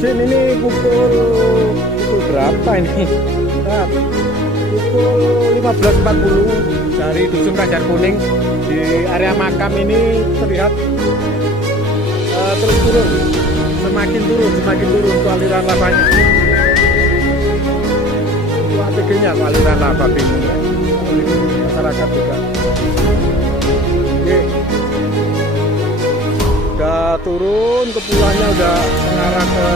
Sin, ini pukul berapa ini? Nah, pukul 15.40 dari Dusun Kajar Kuning. Di area makam ini terlihat terus turun, semakin turun ke aliran lavanya. Itu APG-nya ke aliran lava, bingung ya. Bingung masyarakat juga. Oke, udah turun, kepulannya udah mengarah ke